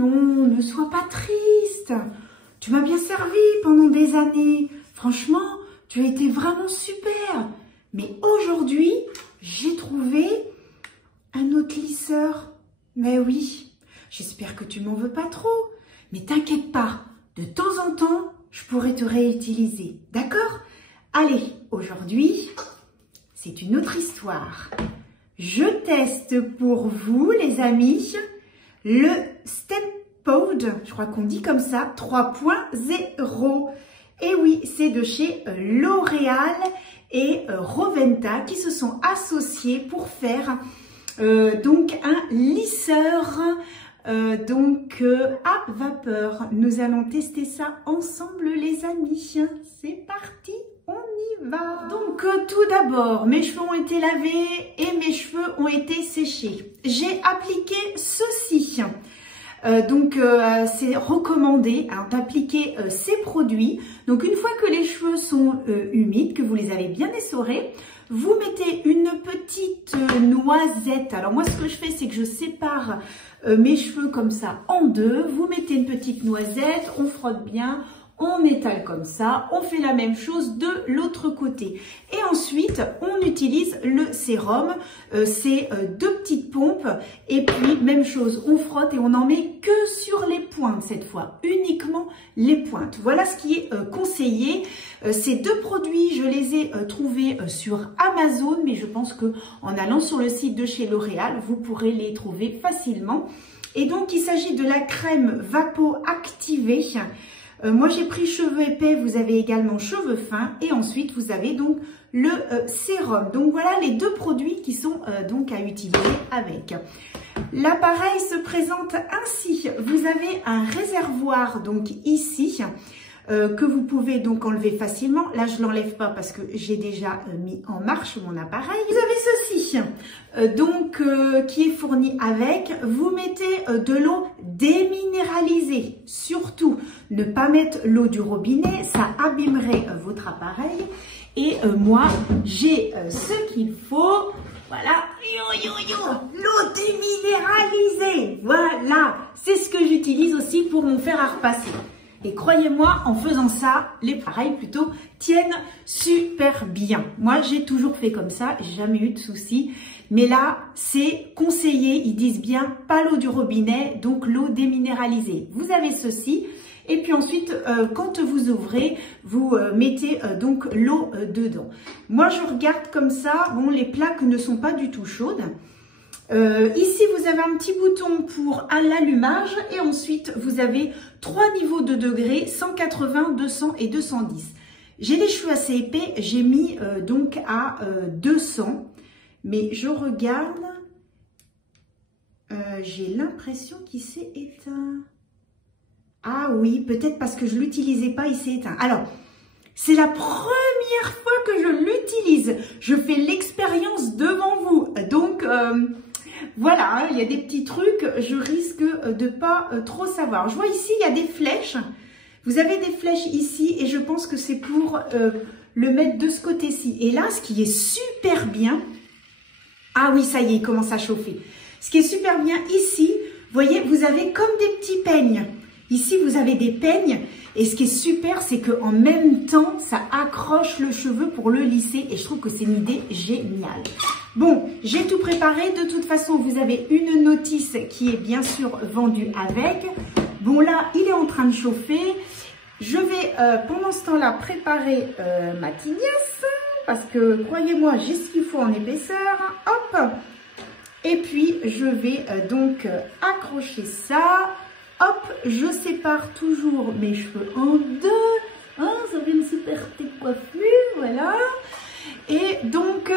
non, ne sois pas triste. Tu m'as bien servi pendant des années. Franchement, tu as été vraiment super. Mais aujourd'hui, j'ai trouvé un autre lisseur. Mais oui, j'espère que tu m'en veux pas trop. Mais t'inquiète pas, de temps en temps, je pourrais te réutiliser. D'accord? Allez, aujourd'hui, c'est une autre histoire. Je teste pour vous, les amis, le Stempowd, je crois qu'on dit comme ça, 3.0. Et oui, c'est de chez L'Oréal et Roventa qui se sont associés pour faire donc un lisseur à vapeur. Nous allons tester ça ensemble, les amis. C'est parti, on y va. Donc tout d'abord, mes cheveux ont été lavés et mes cheveux ont été séchés. J'ai appliqué ceci. C'est recommandé d'appliquer ces produits. Donc une fois que les cheveux sont humides, que vous les avez bien essorés, vous mettez une petite noisette. Alors moi ce que je fais, c'est que je sépare mes cheveux comme ça en deux. Vous mettez une petite noisette, on frotte bien, on étale comme ça, on fait la même chose de l'autre côté. Et ensuite, on utilise le sérum, c'est deux petites pompes. Et puis, même chose, on frotte et on n'en met que sur les pointes cette fois, uniquement les pointes. Voilà ce qui est conseillé. Ces deux produits, je les ai trouvés sur Amazon, mais je pense que en allant sur le site de chez L'Oréal, vous pourrez les trouver facilement. Et donc, il s'agit de la crème Vapo activée. Moi, j'ai pris cheveux épais, vous avez également cheveux fins et ensuite, vous avez donc le sérum. Donc, voilà les deux produits qui sont donc à utiliser avec. L'appareil se présente ainsi. Vous avez un réservoir donc ici que vous pouvez donc enlever facilement. Là, je ne l'enlève pas parce que j'ai déjà mis en marche mon appareil. Vous avez ceci qui est fourni avec. Vous mettez de l'eau déminéralisée. Surtout, ne pas mettre l'eau du robinet, ça abîmerait votre appareil. Et moi, j'ai ce qu'il faut. Voilà, l'eau déminéralisée. Voilà, c'est ce que j'utilise aussi pour mon fer à repasser. Et croyez-moi, en faisant ça, les appareils plutôt tiennent super bien. Moi, j'ai toujours fait comme ça, j'ai jamais eu de soucis. Mais là, c'est conseillé, ils disent bien pas l'eau du robinet, donc l'eau déminéralisée. Vous avez ceci. Et puis ensuite, quand vous ouvrez, vous mettez donc l'eau dedans. Moi, je regarde comme ça. Bon, les plaques ne sont pas du tout chaudes. Ici, vous avez un petit bouton pour l'allumage et ensuite, vous avez 3 niveaux de degrés, 180, 200 et 210. J'ai les cheveux assez épais, j'ai mis donc à 200, mais je regarde, j'ai l'impression qu'il s'est éteint. Ah oui, peut-être parce que je ne l'utilisais pas, il s'est éteint. Alors, c'est la première fois que je l'utilise. Je fais l'expérience devant vous. Donc, voilà, hein, il y a des petits trucs, je risque de pas trop savoir. Je vois ici, il y a des flèches. Vous avez des flèches ici et je pense que c'est pour le mettre de ce côté-ci. Et là, ce qui est super bien, ah oui, ça y est, il commence à chauffer. Ce qui est super bien ici, vous voyez, vous avez comme des petits peignes. Ici, vous avez des peignes et ce qui est super, c'est qu'en même temps, ça accroche le cheveu pour le lisser et je trouve que c'est une idée géniale. Bon, j'ai tout préparé. De toute façon, vous avez une notice qui est bien sûr vendue avec. Bon, là, il est en train de chauffer. Je vais, pendant ce temps-là, préparer ma tignasse parce que, croyez-moi, j'ai ce qu'il faut en épaisseur. Hop! Et puis, je vais donc accrocher ça. Hop, je sépare toujours mes cheveux en deux. Hein, ça fait une super petite coiffure, voilà. Et donc,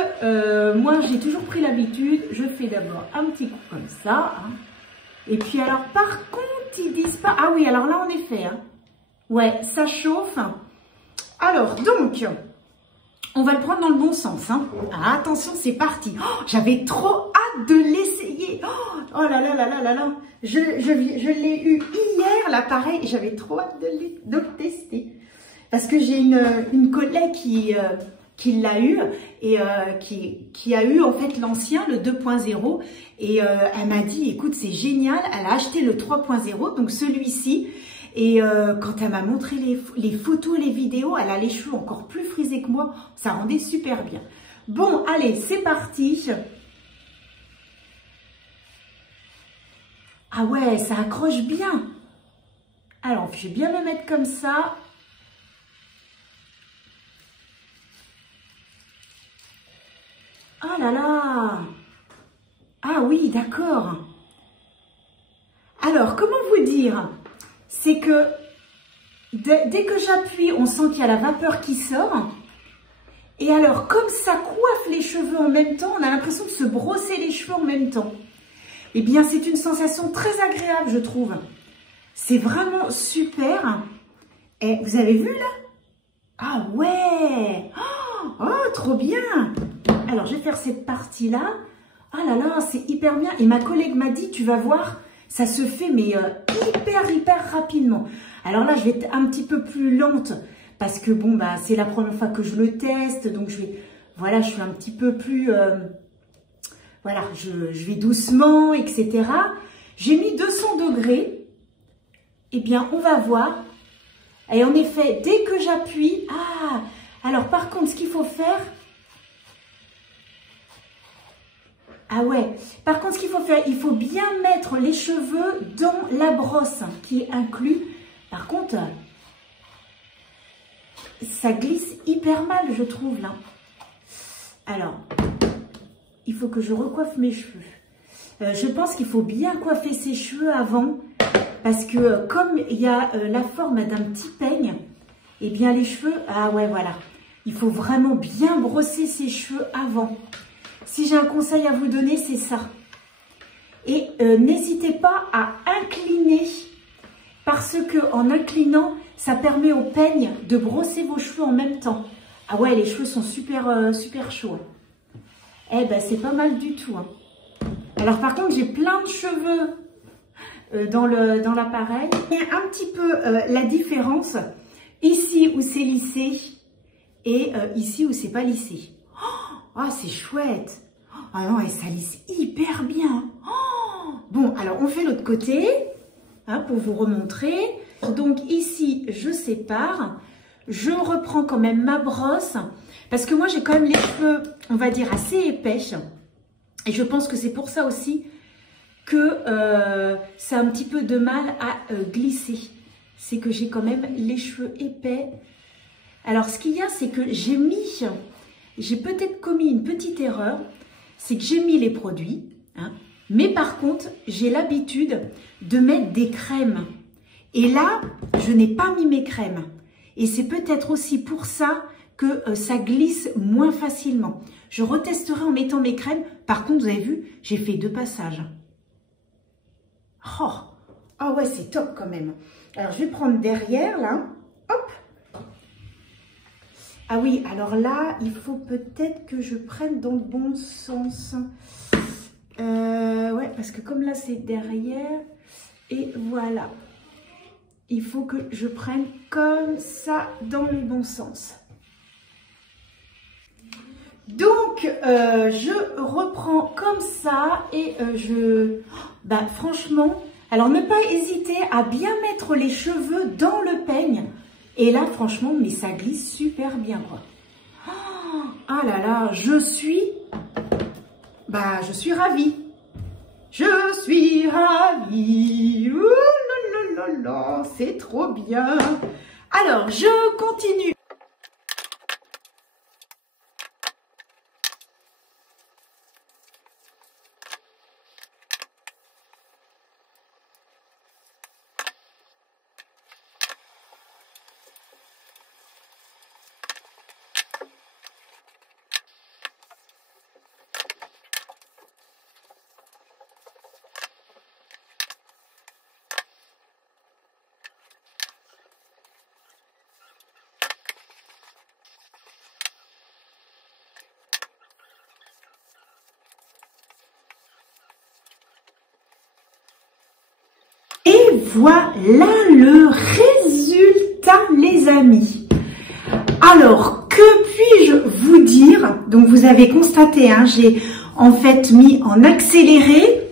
moi, j'ai toujours pris l'habitude. Je fais d'abord un petit coup comme ça. Hein. Et puis, alors, par contre, ils disent pas... Ah oui, alors là, en effet. Hein. Ouais, ça chauffe. Alors, donc, on va le prendre dans le bon sens. Hein. Ah, attention, c'est parti. Oh, j'avais trop hâte de l'essayer. Oh là là là là là là. Je l'ai eu hier, l'appareil. J'avais trop hâte de le tester. Parce que j'ai une collègue qui qui l'a eu et qui a eu en fait l'ancien, le 2.0. Et elle m'a dit, écoute, c'est génial, elle a acheté le 3.0, donc celui-ci. Et quand elle m'a montré les photos, les vidéos, elle a les cheveux encore plus frisés que moi. Ça rendait super bien. Bon, allez, c'est parti. Ah ouais, ça accroche bien. Alors, je vais bien me mettre comme ça. Oh là là. Ah oui, d'accord. Alors, comment vous dire? C'est que dès que j'appuie, on sent qu'il y a la vapeur qui sort. Et alors, comme ça coiffe les cheveux en même temps, on a l'impression de se brosser les cheveux en même temps. Eh bien, c'est une sensation très agréable, je trouve. C'est vraiment super. Et vous avez vu là? Ah ouais! Oh, trop bien! Alors, je vais faire cette partie-là. Ah là là, c'est hyper bien. Et ma collègue m'a dit, tu vas voir, ça se fait mais hyper rapidement. Alors là, je vais être un petit peu plus lente parce que bon, bah, c'est la première fois que je le teste. Donc, je suis un petit peu plus... voilà, je vais doucement, etc. J'ai mis 200 degrés. Eh bien, on va voir. Et en effet, dès que j'appuie... Ah, alors par contre, ce qu'il faut faire... Ah ouais, par contre, ce qu'il faut faire, il faut bien mettre les cheveux dans la brosse qui est inclus. Par contre, ça glisse hyper mal, je trouve, là. Alors, il faut que je recoiffe mes cheveux. Je pense qu'il faut bien coiffer ses cheveux avant, parce que comme il y a la forme d'un petit peigne, eh bien les cheveux, ah ouais, voilà. Il faut vraiment bien brosser ses cheveux avant. Si j'ai un conseil à vous donner, c'est ça. Et n'hésitez pas à incliner, parce que en inclinant, ça permet au peigne de brosser vos cheveux en même temps. Ah ouais, les cheveux sont super chauds. Eh ben, c'est pas mal du tout. Hein. Alors par contre, j'ai plein de cheveux dans l'appareil. Il y a un petit peu la différence ici où c'est lissé et ici où c'est pas lissé. Oh, c'est chouette. Ah non, et ça lisse hyper bien. Oh, bon, alors on fait l'autre côté hein, pour vous remontrer. Donc ici, je sépare. Je reprends quand même ma brosse parce que moi, j'ai quand même les cheveux, on va dire, assez épais. Et je pense que c'est pour ça aussi que ça a un petit peu de mal à glisser. C'est que j'ai quand même les cheveux épais. Alors, ce qu'il y a, c'est que j'ai peut-être commis une petite erreur. C'est que j'ai mis les produits, hein, mais par contre, j'ai l'habitude de mettre des crèmes. Et là, je n'ai pas mis mes crèmes. Et c'est peut-être aussi pour ça que ça glisse moins facilement. Je retesterai en mettant mes crèmes. Par contre, vous avez vu, j'ai fait 2 passages. Oh, ah ouais, c'est top quand même. Alors, je vais prendre derrière, là. Hop. Ah oui, alors là, il faut peut-être que je prenne dans le bon sens. Ouais, parce que comme là, c'est derrière. Et voilà. Il faut que je prenne comme ça dans le bon sens. Donc, je reprends comme ça et bah, franchement, alors ne pas hésiter à bien mettre les cheveux dans le peigne. Et là, franchement, mais ça glisse super bien, quoi. Ah là là, je suis ravie. Je suis ravie. Ouh là là là là, c'est trop bien. Alors, je continue. Et voilà le résultat, les amis. Alors, que puis-je vous Donc vous avez constaté, hein, j'ai en fait mis en accéléré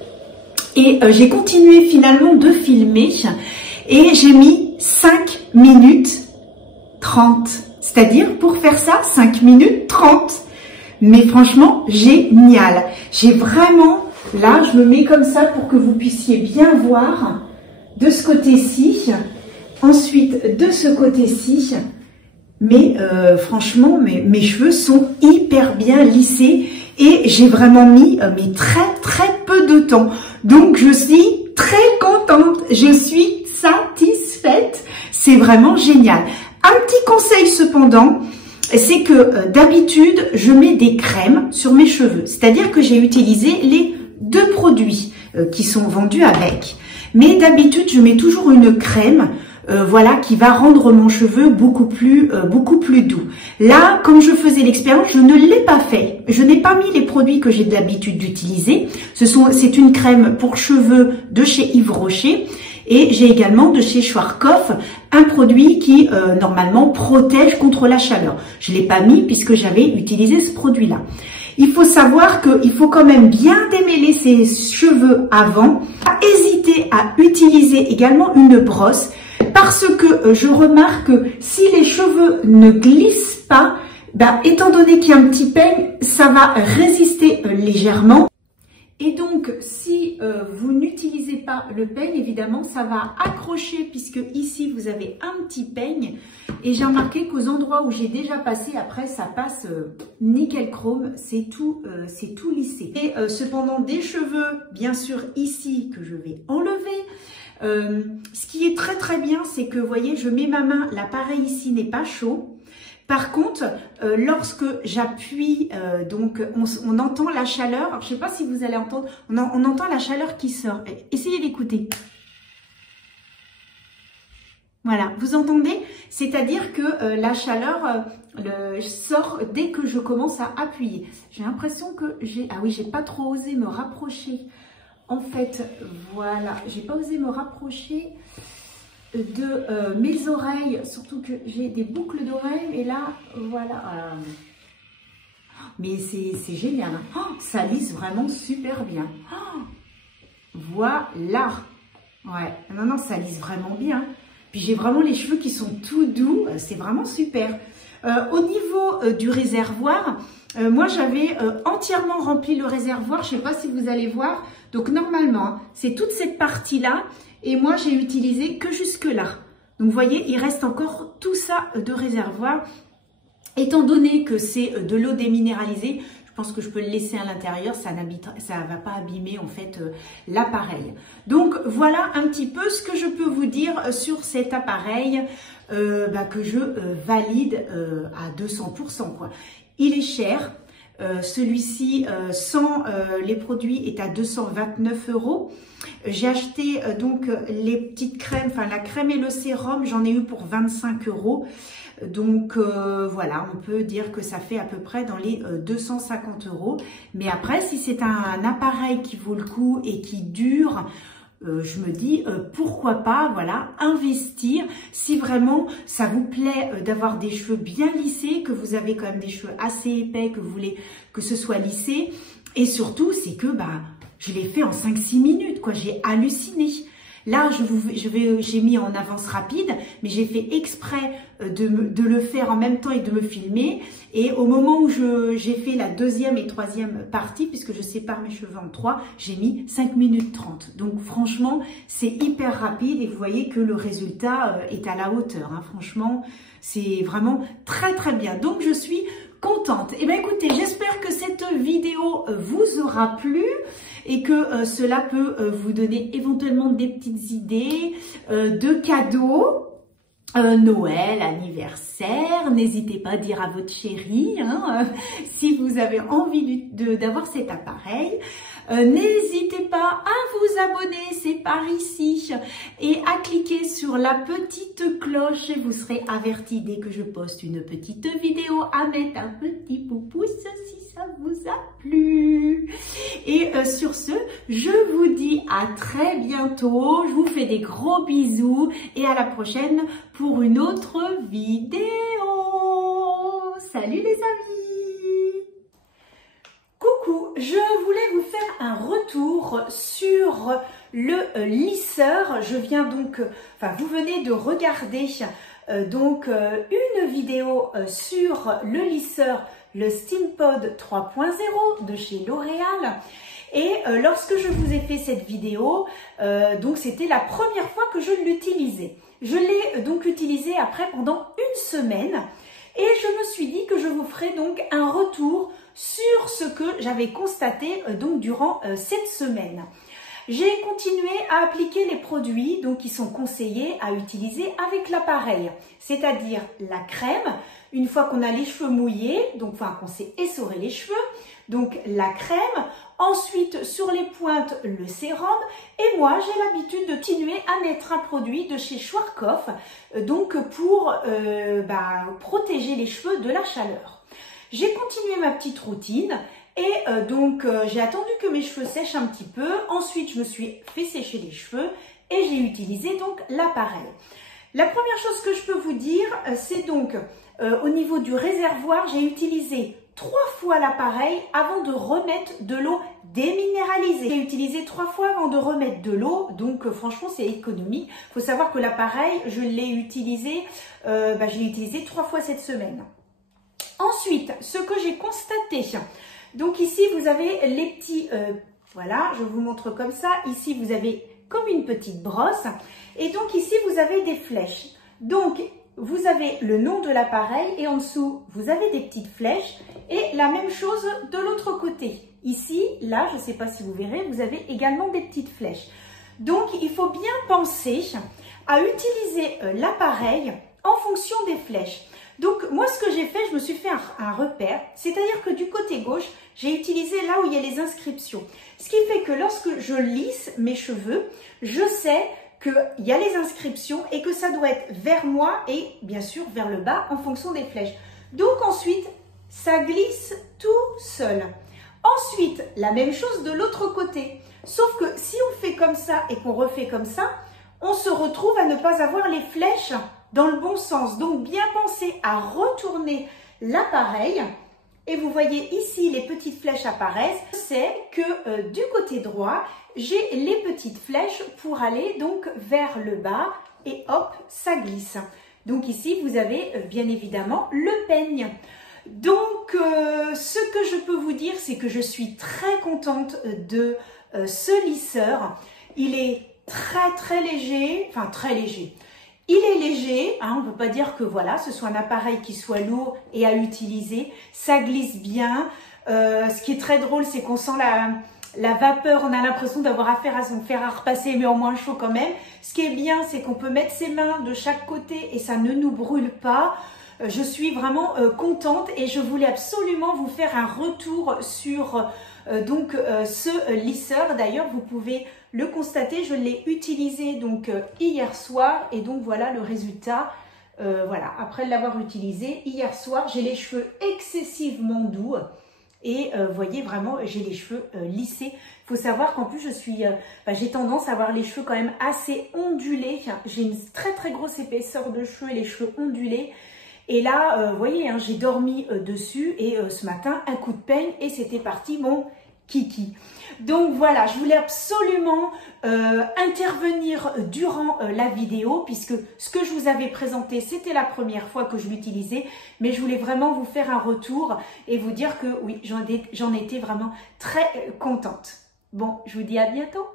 et j'ai continué finalement de filmer et j'ai mis 5 minutes 30. C'est-à-dire pour faire ça 5 minutes 30. Mais franchement génial. J'ai vraiment, là je me mets comme ça pour que vous puissiez bien voir de ce côté-ci. Ensuite de ce côté-ci. Mais franchement, mes cheveux sont hyper bien lissés et j'ai vraiment mis mais très peu de temps. Donc je suis très contente, je suis satisfaite, c'est vraiment génial. Un petit conseil cependant, c'est que d'habitude je mets des crèmes sur mes cheveux, c'est-à-dire que j'ai utilisé les 2 produits qui sont vendus avec. Mais d'habitude je mets toujours une crème. Voilà, qui va rendre mon cheveu beaucoup plus doux. Là, comme je faisais l'expérience, je ne l'ai pas fait. Je n'ai pas mis les produits que j'ai l'habitude d'utiliser. C'est une crème pour cheveux de chez Yves Rocher. Et j'ai également de chez Schwarzkopf un produit qui, normalement, protège contre la chaleur. Je ne l'ai pas mis puisque j'avais utilisé ce produit-là. Il faut savoir qu'il faut quand même bien démêler ses cheveux avant. Hésitez à utiliser également une brosse. Parce que je remarque que si les cheveux ne glissent pas, étant donné qu'il y a un petit peigne, ça va résister légèrement. Et donc, si vous n'utilisez pas le peigne, évidemment, ça va accrocher puisque ici, vous avez un petit peigne. Et j'ai remarqué qu'aux endroits où j'ai déjà passé, après, ça passe nickel chrome. C'est tout lissé. Et cependant, des cheveux, bien sûr, ici, que je vais enlever. Ce qui est très bien, c'est que, vous voyez, je mets ma main, l'appareil ici n'est pas chaud. Par contre, lorsque j'appuie, donc on entend la chaleur. Alors, je ne sais pas si vous allez entendre, on entend la chaleur qui sort. Essayez d'écouter. Voilà, vous entendez? C'est-à-dire que la chaleur sort dès que je commence à appuyer. J'ai l'impression que j'ai pas trop osé me rapprocher. En fait, voilà, j'ai pas osé me rapprocher de mes oreilles, surtout que j'ai des boucles d'oreilles. Et là, voilà. Mais c'est génial. Hein. Oh, ça lisse vraiment super bien. Oh, voilà. Ouais, non, ça lisse vraiment bien. Puis j'ai vraiment les cheveux qui sont tout doux. C'est vraiment super. Au niveau du réservoir, moi j'avais entièrement rempli le réservoir. Je ne sais pas si vous allez voir. Donc normalement, c'est toute cette partie-là. Et moi, j'ai utilisé que jusque-là. Donc vous voyez, il reste encore tout ça de réservoir. Étant donné que c'est de l'eau déminéralisée, je pense que je peux le laisser à l'intérieur. Ça ne va pas abîmer en fait l'appareil. Donc voilà un petit peu ce que je peux vous dire sur cet appareil que je valide à 200%. Quoi. Il est cher. Celui-ci, sans les produits, est à 229 €. J'ai acheté donc les petites crèmes, enfin la crème et le sérum, j'en ai eu pour 25 €. Donc voilà, on peut dire que ça fait à peu près dans les 250 €. Mais après, si c'est un appareil qui vaut le coup et qui dure, je me dis pourquoi pas, voilà, investir si vraiment ça vous plaît d'avoir des cheveux bien lissés, que vous avez quand même des cheveux assez épais, que vous voulez que ce soit lissé. Et surtout, c'est que je l'ai fait en 5-6 minutes, quoi. J'ai halluciné. Là, j'ai mis en avance rapide, mais j'ai fait exprès de le faire en même temps et de me filmer. Et au moment où j'ai fait la deuxième et troisième partie, puisque je sépare mes cheveux en 3, j'ai mis 5 minutes 30. Donc franchement, c'est hyper rapide et vous voyez que le résultat est à la hauteur. Hein. Franchement, c'est vraiment très bien. Donc je suis contente. Et bien écoutez, j'espère que cette vidéo vous aura plu et que cela peut vous donner éventuellement des petites idées de cadeaux. Noël, anniversaire, n'hésitez pas à dire à votre chérie si vous avez envie d'avoir cet appareil. N'hésitez pas à vous abonner, c'est par ici, et à cliquer sur la petite cloche et vous serez averti dès que je poste une petite vidéo, à mettre un petit pouce si ça vous a plu. Et sur ce, je vous dis à très bientôt, je vous fais des gros bisous et à la prochaine pour une autre vidéo. Salut les amis! un retour sur le lisseur. Je viens donc, vous venez de regarder une vidéo sur le lisseur, le SteamPod 3.0 de chez L'Oréal. Et lorsque je vous ai fait cette vidéo, c'était la première fois que je l'utilisais. Je l'ai donc utilisé après pendant une semaine et je me suis dit que je vous ferai donc un retour sur ce que j'avais constaté durant cette semaine. J'ai continué à appliquer les produits qui sont conseillés à utiliser avec l'appareil, c'est-à-dire la crème, une fois qu'on a les cheveux mouillés, qu'on s'est essoré les cheveux, donc la crème, ensuite sur les pointes le sérum et moi j'ai l'habitude de continuer à mettre un produit de chez Schwarzkopf pour protéger les cheveux de la chaleur. J'ai continué ma petite routine et j'ai attendu que mes cheveux sèchent un petit peu, ensuite je me suis fait sécher les cheveux et j'ai utilisé l'appareil. La première chose que je peux vous dire, c'est au niveau du réservoir, j'ai utilisé 3 fois l'appareil avant de remettre de l'eau déminéralisée. J'ai utilisé 3 fois avant de remettre de l'eau, franchement c'est économique. Il faut savoir que l'appareil, je l'ai utilisé 3 fois cette semaine. Ensuite, ce que j'ai constaté, ici vous avez les petits, voilà, je vous montre comme ça. Ici vous avez comme une petite brosse et ici vous avez des flèches. Vous avez le nom de l'appareil et en dessous, vous avez des petites flèches et la même chose de l'autre côté. Ici, là, je ne sais pas si vous verrez, vous avez également des petites flèches. Donc, il faut bien penser à utiliser l'appareil en fonction des flèches. Donc, moi, ce que j'ai fait, je me suis fait un repère, c'est-à-dire que du côté gauche, j'ai utilisé là où il y a les inscriptions. Ce qui fait que lorsque je lisse mes cheveux, je sais qu'il y a les inscriptions et que ça doit être vers moi et bien sûr vers le bas en fonction des flèches. Donc ensuite, ça glisse tout seul. Ensuite, la même chose de l'autre côté. Sauf que si on fait comme ça et qu'on refait comme ça, on se retrouve à ne pas avoir les flèches dans le bon sens. Donc bien penser à retourner l'appareil. Et vous voyez ici, les petites flèches apparaissent. C'est que du côté droit, j'ai les petites flèches pour aller vers le bas et hop, ça glisse. Donc ici, vous avez bien évidemment le peigne. Donc, ce que je peux vous dire, c'est que je suis très contente de ce lisseur. Il est très léger, très léger. Il est léger, on ne peut pas dire que voilà, ce soit un appareil qui soit lourd et à utiliser. Ça glisse bien. Ce qui est très drôle, c'est qu'on sent la vapeur, on a l'impression d'avoir affaire à son fer à repasser, mais au moins chaud quand même. Ce qui est bien, c'est qu'on peut mettre ses mains de chaque côté et ça ne nous brûle pas. Je suis vraiment contente et je voulais absolument vous faire un retour sur ce lisseur. D'ailleurs, vous pouvez le constater, je l'ai utilisé hier soir et voilà le résultat. Voilà, après l'avoir utilisé hier soir, j'ai les cheveux excessivement doux. Et voyez vraiment, j'ai les cheveux lissés. Il faut savoir qu'en plus, j'ai tendance à avoir les cheveux quand même assez ondulés. J'ai une très grosse épaisseur de cheveux et les cheveux ondulés. Et là, vous voyez, j'ai dormi dessus et ce matin, un coup de peigne et c'était parti mon kiki. Donc voilà, je voulais absolument intervenir durant la vidéo puisque ce que je vous avais présenté, c'était la première fois que je l'utilisais, mais je voulais vraiment vous faire un retour et vous dire que oui, j'en étais vraiment très contente. Bon, je vous dis à bientôt.